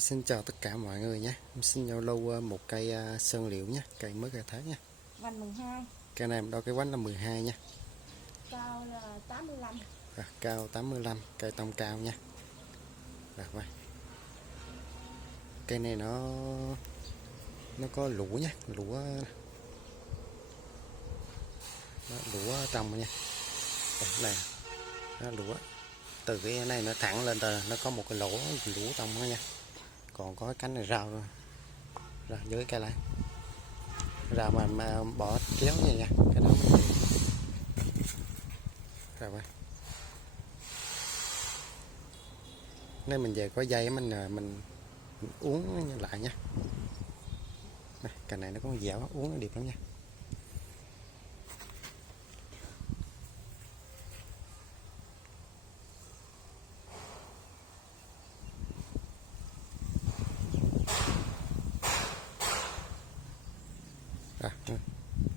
Xin chào tất cả mọi người nhé. Em xin giao lưu một cây sơn liệu nhé, cây mới khai thác nha. Vành 12, Cây này em đo cái quánh là 12 nha. cao là 85. Rồi, cao 85, cây tông cao nha. Rồi, vậy. Cây này nó có lũa nha, lũa lũa trong nha. Đây này, nó lũa. Từ cái này nó thẳng lên từ nó có một cái lỗ lũa trong đó nha. Còn có cái cánh này rào rồi. Rồi dưới cây lại. Rào mà bỏ kéo như nha, cái đó mới rồi vậy. Nên mình về có dây mình uống lại nha. Đây, cành này nó có dẻo uống nó đẹp lắm nha. Rồi,